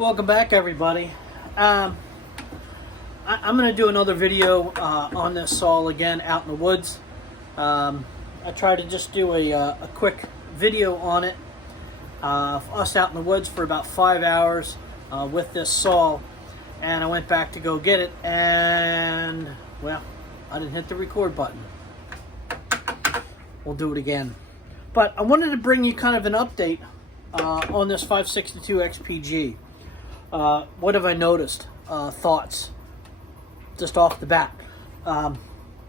Welcome back, everybody. I'm going to do another video on this saw again out in the woods. I tried to just do a quick video on it. Us out in the woods for about 5 hours with this saw, and I went back to go get it, and well, I didn't hit the record button. We'll do it again. But I wanted to bring you kind of an update on this 562XP-G. What have I noticed? Thoughts, just off the bat.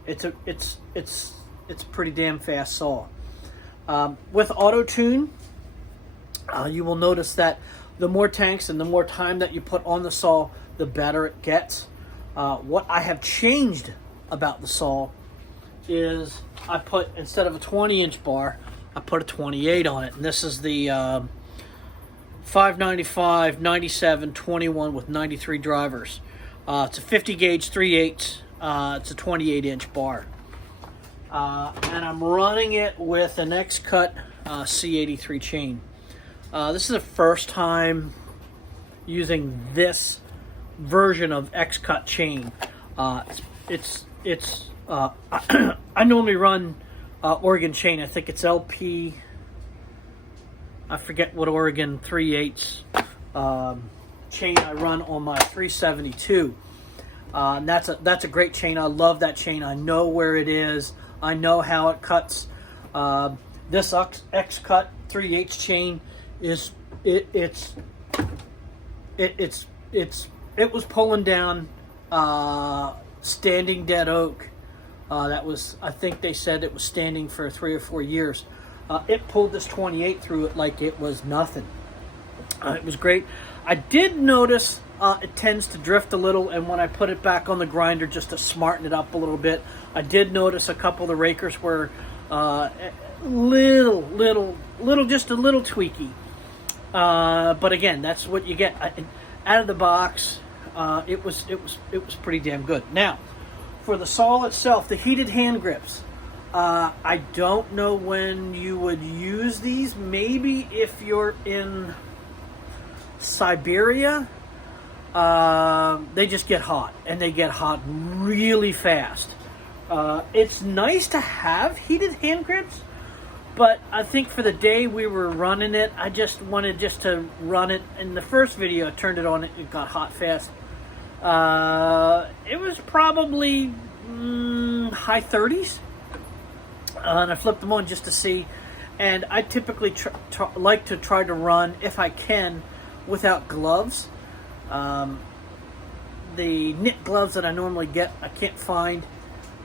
It's a pretty damn fast saw. With auto tune, you will notice that the more tanks and the more time that you put on the saw, the better it gets. What I have changed about the saw is I put, instead of a 20-inch bar, I put a 28 on it, and this is the 595, 97, 21 with 93 drivers. It's a 50 gauge 3/8. It's a 28-inch bar, and I'm running it with an X-Cut C83 chain. This is the first time using this version of X-Cut chain. I normally run Oregon chain. I think it's LP. I forget what Oregon 3/8 chain I run on my 372. And that's a great chain. I love that chain. I know where it is. I know how it cuts. This X-Cut 3/8 chain is it was pulling down standing dead oak. That was, I think they said it was standing for 3 or 4 years. It pulled this 28 through it like it was nothing. It was great. I did notice it tends to drift a little, and when I put it back on the grinder just to smarten it up a little bit, I did notice a couple of the rakers were just a little tweaky. But again, that's what you get out of the box. It was pretty damn good. Now, for the saw itself, the heated hand grips. I don't know when you would use these. Maybe if you're in Siberia, they just get hot, and they get hot really fast. It's nice to have heated hand grips, but I think for the day we were running it, I just wanted to run it. In the first video, I turned it on, it got hot fast. It was probably high 30s. And I flipped them on just to see. And I typically like to try to run, if I can, without gloves. The knit gloves that I normally get, I can't find.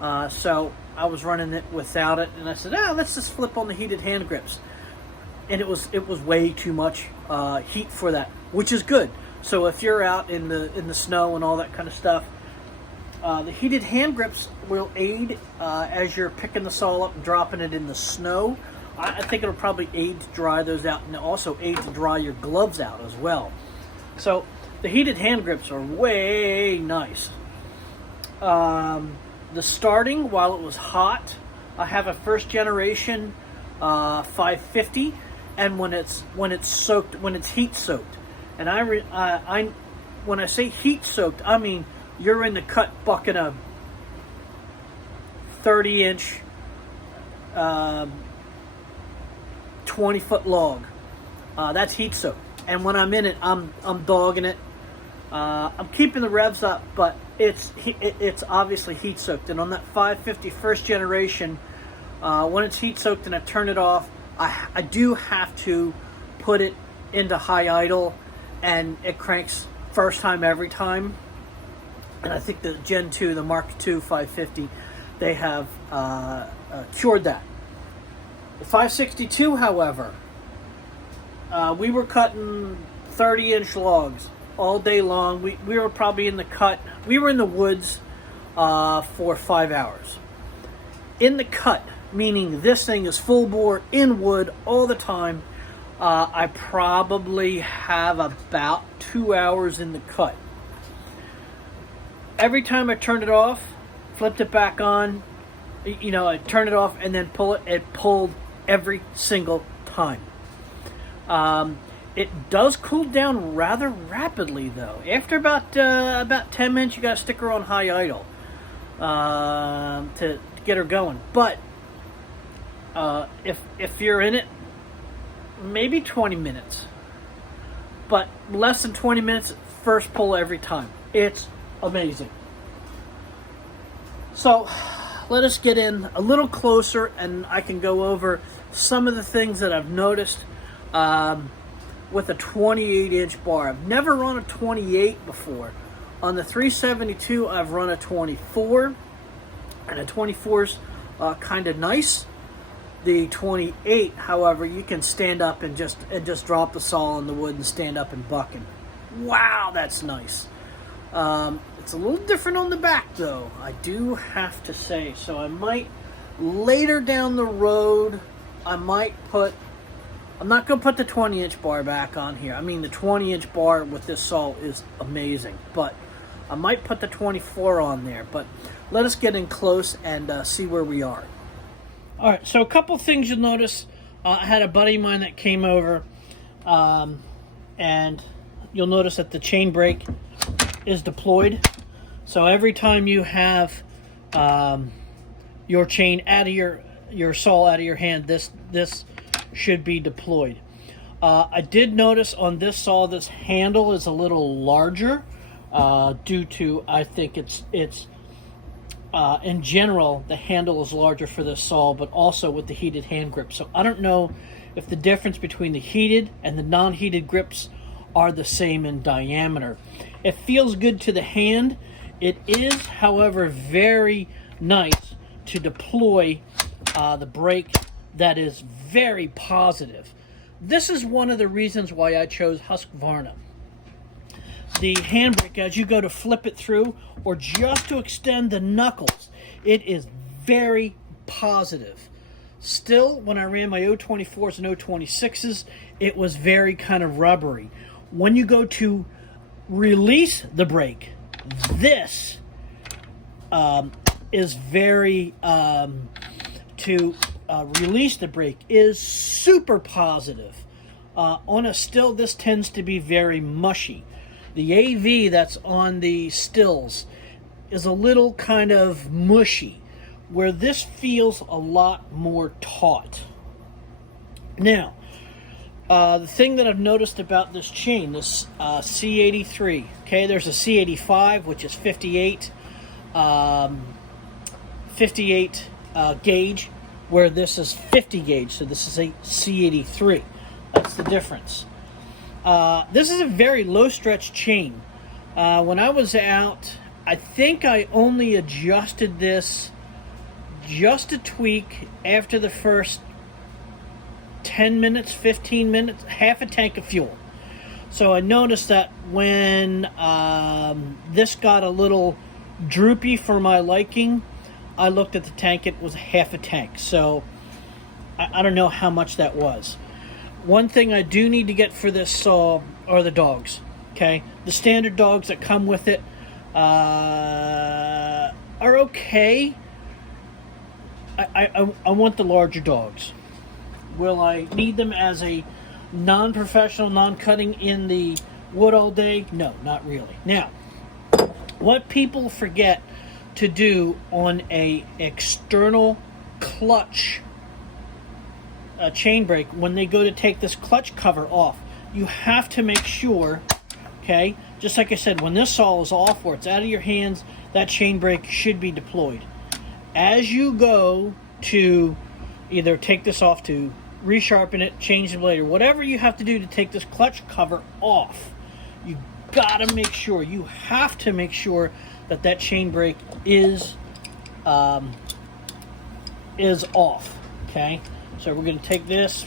So I was running it without it. And I said, let's just flip on the heated hand grips. And it was way too much heat for that, which is good. So if you're out in the snow and all that kind of stuff, the heated hand grips will aid as you're picking the saw up and dropping it in the snow. I think it'll probably aid to dry those out, and also aid to dry your gloves out as well. So the heated hand grips are way nice. The starting, while it was hot, I have a first generation 550, and when it's heat soaked. And when I say heat soaked, I mean you're in the cut bucking a 30-inch, 20-foot log. That's heat soaked. And when I'm in it, I'm dogging it. I'm keeping the revs up, but it's obviously heat soaked. And on that 550 first generation, when it's heat soaked and I turn it off, I do have to put it into high idle, and it cranks first time every time. And I think the Gen 2, the Mark II 550, they have cured that. The 562, however, we were cutting 30-inch logs all day long. We were probably in the cut. We were in the woods for 5 hours. In the cut, meaning this thing is full bore in wood all the time. I probably have about 2 hours in the cut. Every time I turned it off, flipped it back on, I turned it off and then pull it. It pulled every single time. It does cool down rather rapidly, though. After about 10 minutes, you got to stick her on high idle to get her going. But if you're in it, maybe 20 minutes. But less than 20 minutes, first pull every time. It's amazing. So let us get in a little closer, and I can go over some of the things that I've noticed with a 28-inch bar. I've never run a 28 before. On the 372, I've run a 24, and a 24's kind of nice. The 28, however, you can stand up and just drop the saw in the wood and stand up and buck. And wow, that's nice. It's a little different on the back, though, I do have to say. So I might, later down the road, I'm not going to put the 20-inch bar back on here. I mean, the 20-inch bar with this saw is amazing. But I might put the 24 on there. But let us get in close and see where we are. All right, so a couple things you'll notice. I had a buddy of mine that came over, and you'll notice that the chain brake is deployed. So every time you have your chain out of your saw out of your hand, this should be deployed. I did notice on this saw, this handle is a little larger due to, I think it's in general, the handle is larger for this saw, but also with the heated hand grip. So I don't know if the difference between the heated and the non-heated grips are the same in diameter. It feels good to the hand. It is, however, very nice to deploy the brake. That is very positive. This is one of the reasons why I chose Husqvarna. The handbrake, as you go to flip it through or just to extend the knuckles, it is very positive. Still, when I ran my 024s and 026s, it was very kind of rubbery. When you go to release the brake, this is very, release the brake is super positive. On a still, this tends to be very mushy. The AV that's on the stills is a little kind of mushy, where this feels a lot more taut. Now, the thing that I've noticed about this chain, this C83, okay, there's a C85, which is 58 gauge, where this is 50 gauge, so this is a C83. That's the difference. This is a very low stretch chain. When I was out, I think I only adjusted this just a tweak after the first 10 minutes, 15 minutes, half a tank of fuel. So I noticed that when this got a little droopy for my liking, I looked at the tank, it was half a tank. So I don't know how much that was. One thing I do need to get for this saw are the dogs. Okay, the standard dogs that come with it are okay. I want the larger dogs. Will I need them as a non-professional, non-cutting in the wood all day? No, not really. Now, what people forget to do on a external clutch chain brake, when they go to take this clutch cover off, you have to make sure, okay, just like I said, when this saw is off or it's out of your hands, that chain brake should be deployed. As you go to either take this off to resharpen it, change the blade, or whatever you have to do to take this clutch cover off, you gotta make sure, you have to make sure that that chain brake is off, okay? So we're going to take this,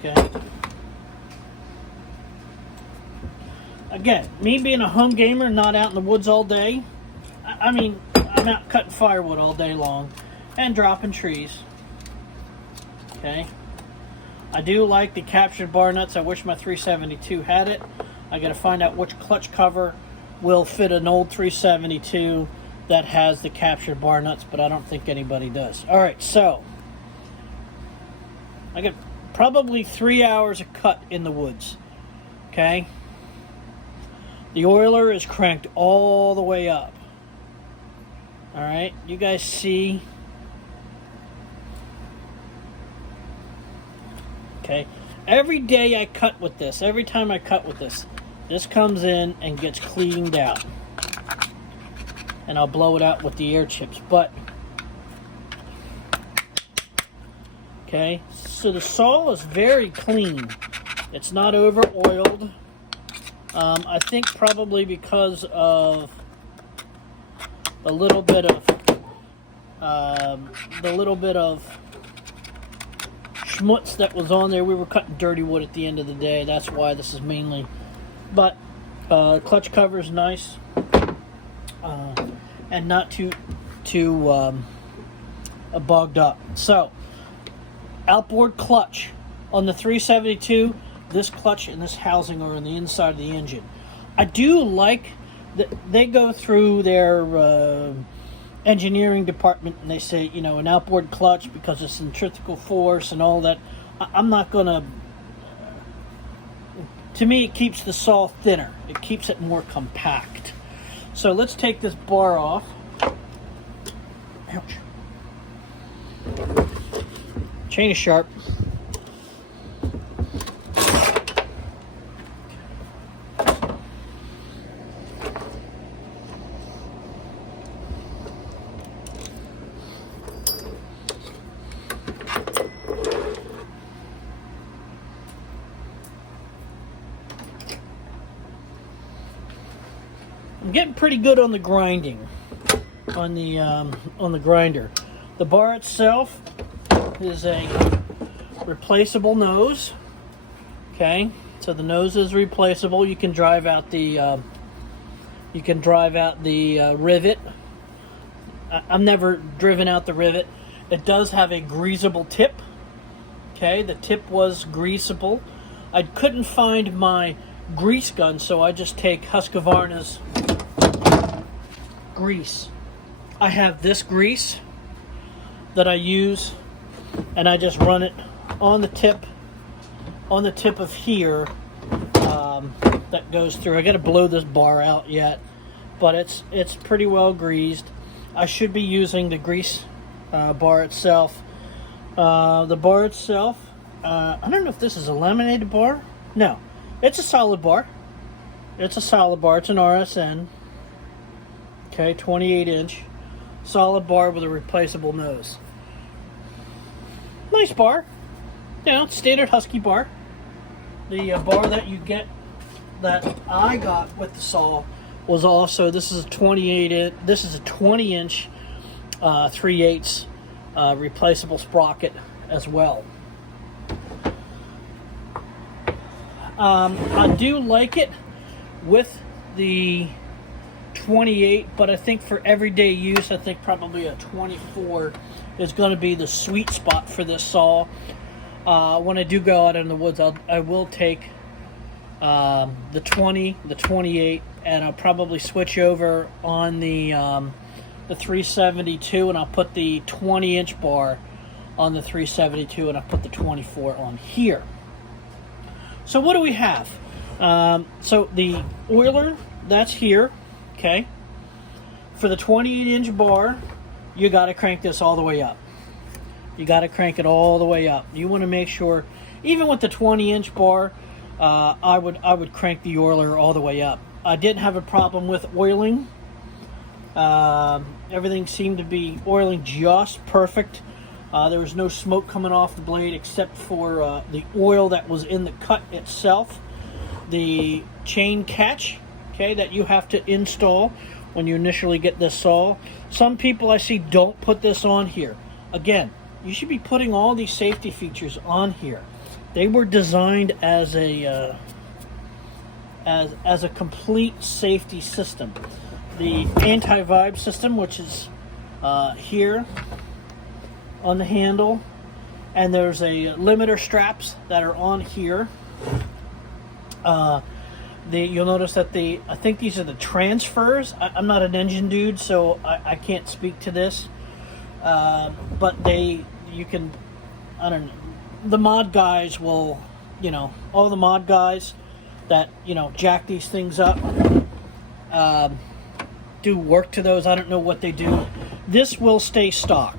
okay. Again, me being a home gamer, not out in the woods all day, I mean, I'm out cutting firewood all day long and dropping trees, okay. I do like the captured bar nuts. I wish my 372 had it. I got to find out which clutch cover will fit an old 372 that has the captured bar nuts, but I don't think anybody does. All right, so I got probably 3 hours of cut in the woods. Okay, the oiler is cranked all the way up. All right, you guys see? Okay, every day I cut with this, every time I cut with this, this comes in and gets cleaned out. And I'll blow it out with the air chips. But, okay, so the saw is very clean. It's not over oiled. I think probably because of a little bit of schmutz that was on there. We were cutting dirty wood at the end of the day. That's why this is mainly. But clutch cover is nice, and not too bogged up. So outboard clutch on the 372. This clutch and this housing are on the inside of the engine. I do like that they go through their engineering department and they say, you know, an outboard clutch because of centrifugal force and all that. I'm not gonna. To me, it keeps the saw thinner. It keeps it more compact. So let's take this bar off. Ouch. Chain is sharp. I'm getting pretty good on the grinding, on the grinder. The bar itself is a replaceable nose. Okay, so the nose is replaceable. You can drive out the rivet. I've never driven out the rivet. It does have a greasable tip. Okay, the tip was greasable. I couldn't find my grease gun, so I just take Husqvarna's grease. I have this grease that I use, and I just run it on the tip of here, that goes through. I got to blow this bar out yet, but it's pretty well greased. I should be using the grease bar itself. The bar itself, I don't know if this is a laminated bar. No, it's a solid bar. It's a solid bar. It's an RSN. Okay, 28-inch solid bar with a replaceable nose. Nice bar. You know, standard Husky bar. The bar that you get, that I got with the saw, was also, this is a 28-inch. This is a 20-inch 3/8 replaceable sprocket as well. I do like it with the 28, but I think for everyday use, I think probably a 24 is going to be the sweet spot for this saw. When I do go out in the woods, I will take the 20, the 28, and I'll probably switch over on the 372, and I'll put the 20-inch bar on the 372, and I'll put the 24 on here. So what do we have? So the oiler, that's here. Okay, for the 28-inch bar, you got to crank this all the way up. You got to crank it all the way up. You want to make sure, even with the 20-inch bar, I would crank the oiler all the way up. I didn't have a problem with oiling. Everything seemed to be oiling just perfect. There was no smoke coming off the blade except for the oil that was in the cut itself. The chain catch, okay, that you have to install when you initially get this saw. Some people I see don't put this on here. Again, you should be putting all these safety features on here. They were designed as a complete safety system. The anti-vibe system, which is here on the handle, and there's a limiter straps that are on here. You'll notice that I think these are the transfers. I'm not an engine dude, so I can't speak to this. But you can, I don't know, the mod guys will, all the mod guys that, jack these things up, do work to those. I don't know what they do. This will stay stock.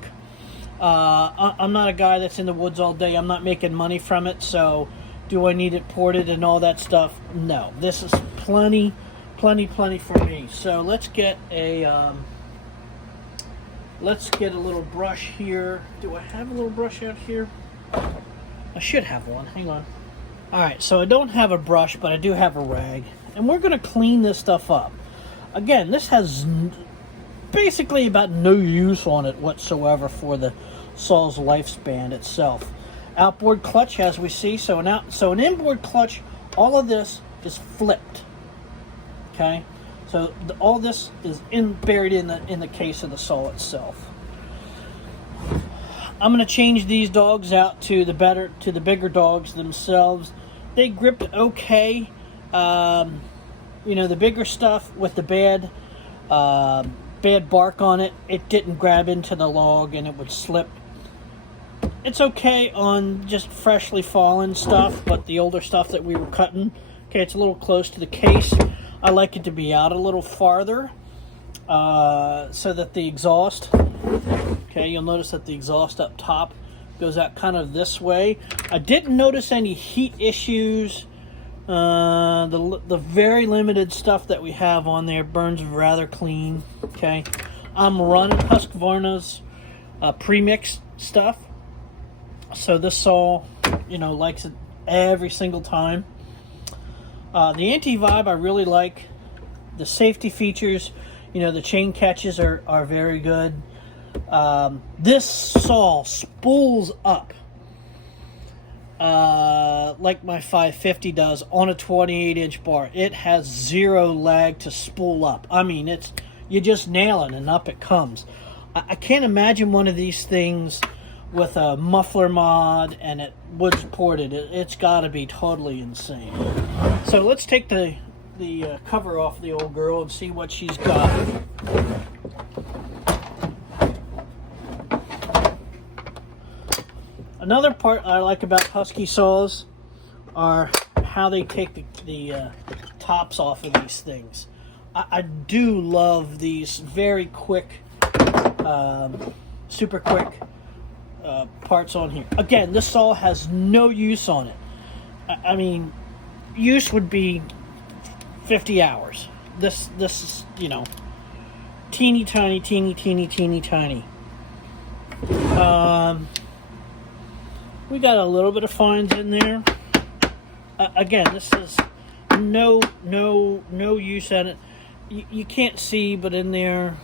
I'm not a guy that's in the woods all day. I'm not making money from it, so do I need it ported and all that stuff? No. This is plenty for me. So let's get a little brush here. Do I have a little brush out here? I should have one. Hang on. All right, so I don't have a brush, but I do have a rag. And we're going to clean this stuff up. Again, this has basically about no use on it whatsoever for the saw's lifespan itself. Outboard clutch, as we see, so an inboard clutch, all of this is flipped. Okay, so all this is buried in the case of the saw itself. I'm going to change these dogs out to the bigger dogs themselves. They gripped okay. The bigger stuff with the bad bark on it, it didn't grab into the log and it would slip. It's okay on just freshly fallen stuff, but the older stuff that we were cutting, okay, it's a little close to the case. I like it to be out a little farther so that the exhaust, okay, you'll notice that the exhaust up top goes out kind of this way. I didn't notice any heat issues. The very limited stuff that we have on there burns rather clean. Okay, I'm running Husqvarna's pre-mixed stuff, so this saw, likes it every single time. The anti-vibe I really like. The safety features, the chain catches are very good. This saw spools up like my 550 does on a 28-inch bar. It has zero lag to spool up. I mean, you just nail it and up it comes. I can't imagine one of these things with a muffler mod and it woods ported. It's got to be totally insane. So let's take the cover off the old girl and see what she's got. Another part I like about Husky saws are how they take the tops off of these things. I do love these very quick, super quick parts on here. Again, this saw has no use on it. I mean, use would be 50 hours. This is, teeny tiny. We got a little bit of fines in there. Again, this is no use on it. You can't see, but in there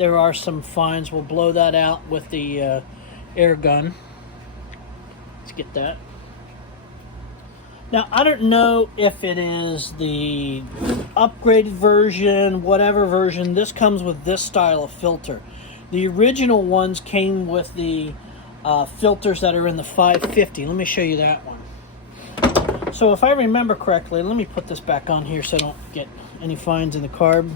are some fines. We'll blow that out with the air gun. Let's get that. Now, I don't know if it is the upgraded version, whatever version. This comes with this style of filter. The original ones came with the filters that are in the 550. Let me show you that one. So if I remember correctly, let me put this back on here so I don't get any fines in the carb.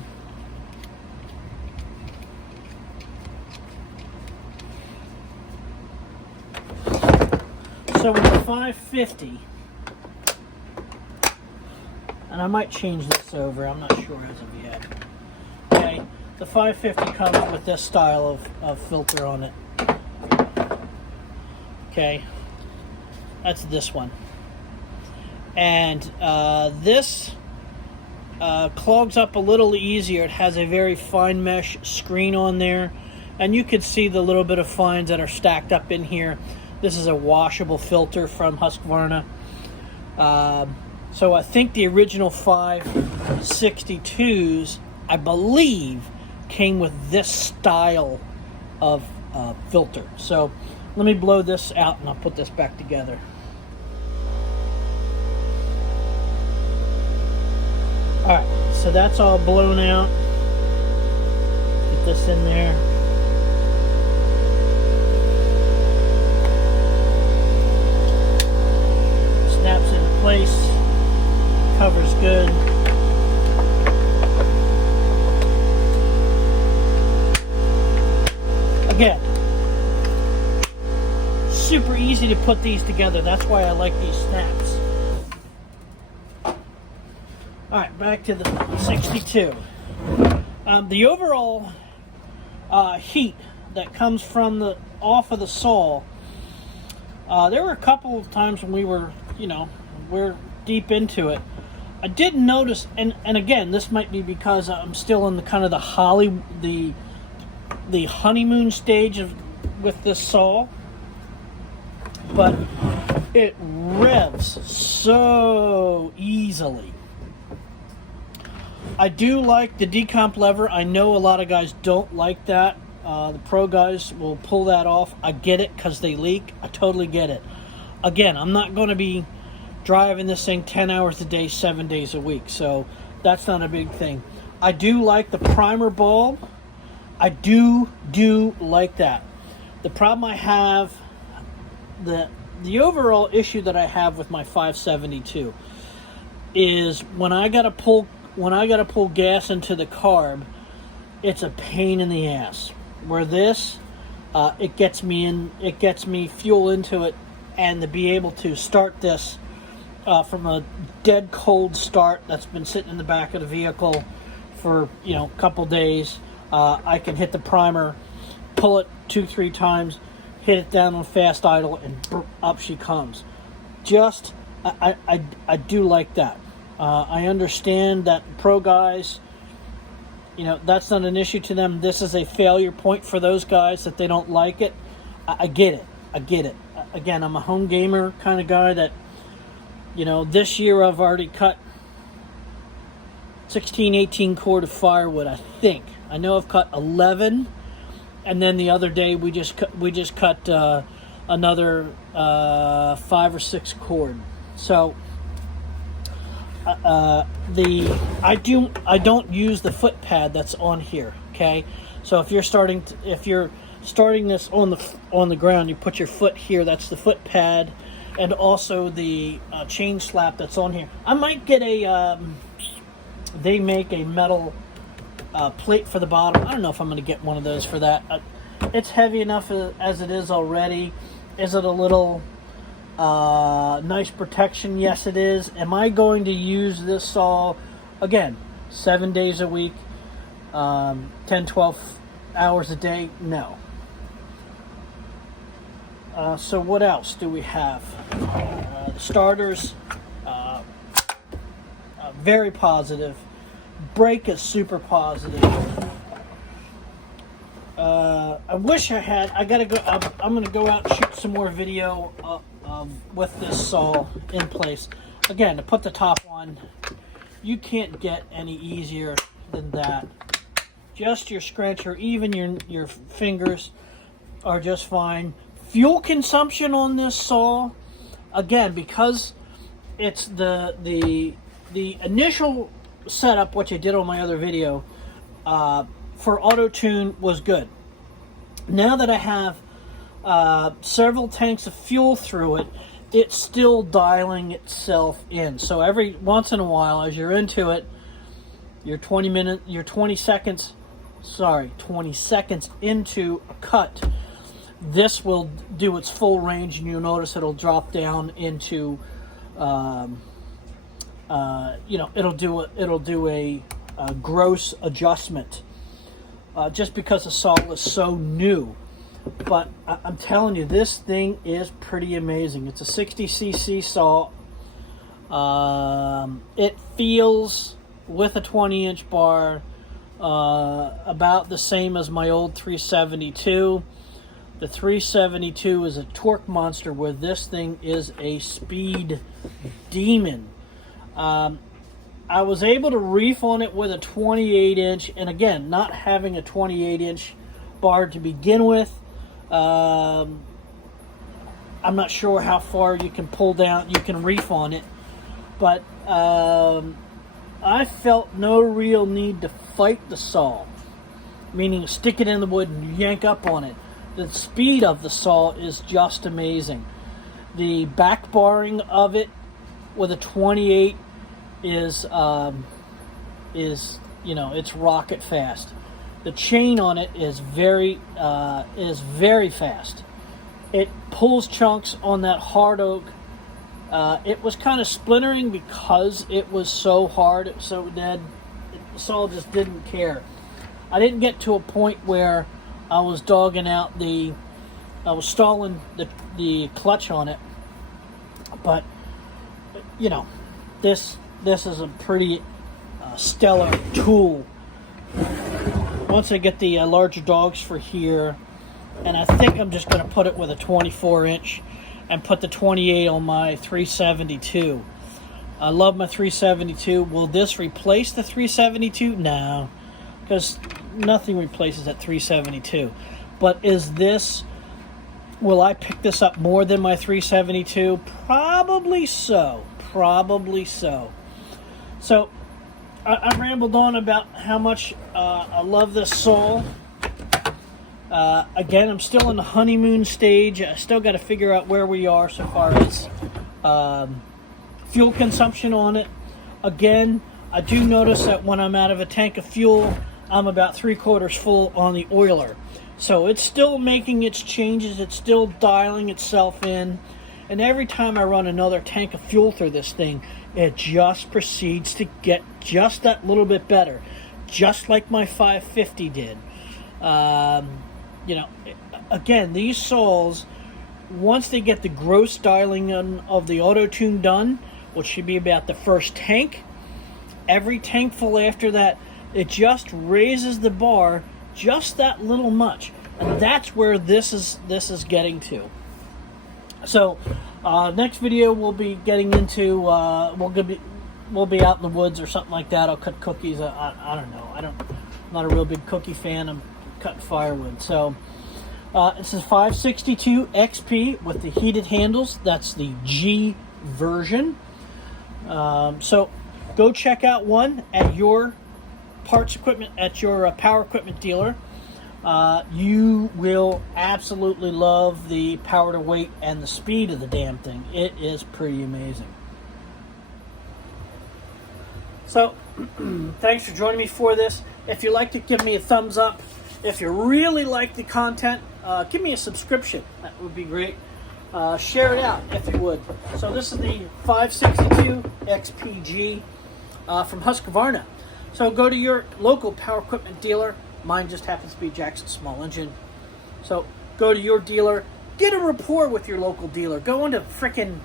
So with the 550, and I might change this over, I'm not sure as of yet. Okay, the 550 comes with this style of filter on it. Okay, that's this one. And this clogs up a little easier. It has a very fine mesh screen on there, and you can see the little bit of fines that are stacked up in here. This is a washable filter from Husqvarna. So I think the original 562s, I believe, came with this style of filter. So let me blow this out and I'll put this back together. Alright, so that's all blown out. Get this in there. Snaps into place. Covers good. Again, super easy to put these together. That's why I like these snaps. Alright, back to the 62. The overall heat that comes from the off of the saw, there were a couple of times when we were, we're deep into it. I did notice, and again, this might be because I'm still in the kind of the honeymoon stage with this saw, but it revs so easily. I do like the Decomp lever. I know a lot of guys don't like that. The pro guys will pull that off. I get it because they leak. I totally get it. Again, I'm not going to be driving this thing 10 hours a day, 7 days a week, so that's not a big thing. I do like the primer bulb. I do like that. The problem I have, the overall issue that I have with my 572 is when I gotta pull gas into the carb, it's a pain in the ass. Where this, it gets me fuel into it, and to be able to start this from a dead cold start that's been sitting in the back of the vehicle for a couple days. I can hit the primer, pull it 2-3 times, hit it down on fast idle, and up she comes. I do like that. I understand that pro guys, that's not an issue to them. This is a failure point for those guys that they don't like it. I get it. Again, I'm a home gamer kind of guy that, this year I've already cut 16, 18 cord of firewood, I think. I know I've cut 11, and then the other day we just cut another 5 or 6 cord. So I don't use the foot pad that's on here. Okay, so if you're starting this on the ground, you put your foot here. That's the foot pad, and also the chain slap that's on here. I might get they make a metal plate for the bottom. I don't know if I'm going to get one of those for that. It's heavy enough as it is already. Is it a little nice protection? Yes, it is. Am I going to use this saw, again, 7 days a week, 10, 12 hours a day? No. So what else do we have? The starters, very positive. Brake is super positive. I wish I had. I gotta go. I'm gonna go out and shoot some more video with this saw in place. Again, to put the top on, you can't get any easier than that. Just your scratch, or even your fingers are just fine. Fuel consumption on this saw, again, because it's the initial setup, which I did on my other video, for auto tune was good. Now that I have several tanks of fuel through it, it's still dialing itself in. So every once in a while, as you're into it, you're 20 seconds into a cut, this will do its full range, and you'll notice it'll drop down into it'll do a gross adjustment, just because the saw is so new. But I'm telling you, this thing is pretty amazing. It's a 60cc saw. It feels, with a 20-inch bar, about the same as my old 372. The 372 is a torque monster, where this thing is a speed demon. I was able to reef on it with a 28-inch, and again, not having a 28-inch bar to begin with, I'm not sure how far you can pull down, you can reef on it, but I felt no real need to fight the saw, meaning stick it in the wood and yank up on it. The speed of the saw is just amazing. The back barring of it with a 28 you know, it's rocket fast. The chain on it is very fast. It pulls chunks on that hard oak. It was kind of splintering because it was so hard, so dead. The saw just didn't care. I didn't get to a point where I was dogging out I was stalling the clutch on it. But, you know, this is a pretty stellar tool. Once I get the larger dogs for here, and I think I'm just going to put it with a 24-inch and put the 28 on my 372. I love my 372. Will this replace the 372? No, because nothing replaces that 372. But will I pick this up more than my 372? Probably so. Probably so. So, I rambled on about how much I love this saw. Again, I'm still in the honeymoon stage. I still got to figure out where we are so far as fuel consumption on it. Again, I do notice that when I'm out of a tank of fuel, I'm about 3/4 full on the oiler. So it's still making its changes. It's still dialing itself in. And every time I run another tank of fuel through this thing, it just proceeds to get just that little bit better. Just like my 550 did. You know, again, these saws, once they get the gross dialing of the auto-tune done, which should be about the first tank, every tankful after that, it just raises the bar just that little much. And that's where this is getting to. So, next video we'll be getting into, we'll be out in the woods or something like that. I'll cut cookies. I don't know. I'm not a real big cookie fan. I'm cutting firewood. So, this is 562XP with the heated handles. That's the G version. So, go check out one at your parts equipment, at your power equipment dealer. You will absolutely love the power to weight and the speed of the damn thing. It is pretty amazing. So, thanks for joining me for this. If you liked it, give me a thumbs up. If you really like the content, give me a subscription. That would be great. Share it out if you would. So this is the 562XP-G from Husqvarna. So go to your local power equipment dealer. Mine just happens to be Jackson Small Engine. So go to your dealer. Get a rapport with your local dealer. Go into frickin'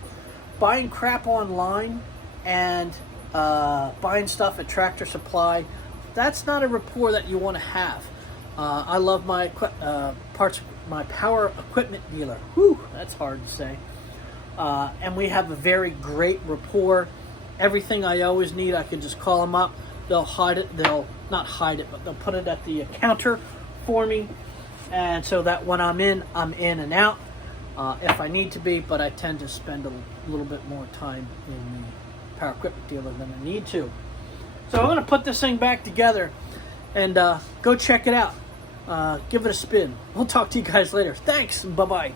buying crap online and buying stuff at Tractor Supply. That's not a rapport that you want to have. I love my my power equipment dealer. Whew, that's hard to say. And we have a very great rapport. Everything I always need, I can just call them up. They'll hide it. They'll not hide it, but they'll put it at the counter for me. And so that when I'm in and out if I need to be, but I tend to spend a little bit more time in the power equipment dealer than I need to. So I'm going to put this thing back together and go check it out. Give it a spin. We'll talk to you guys later. Thanks. Bye-bye.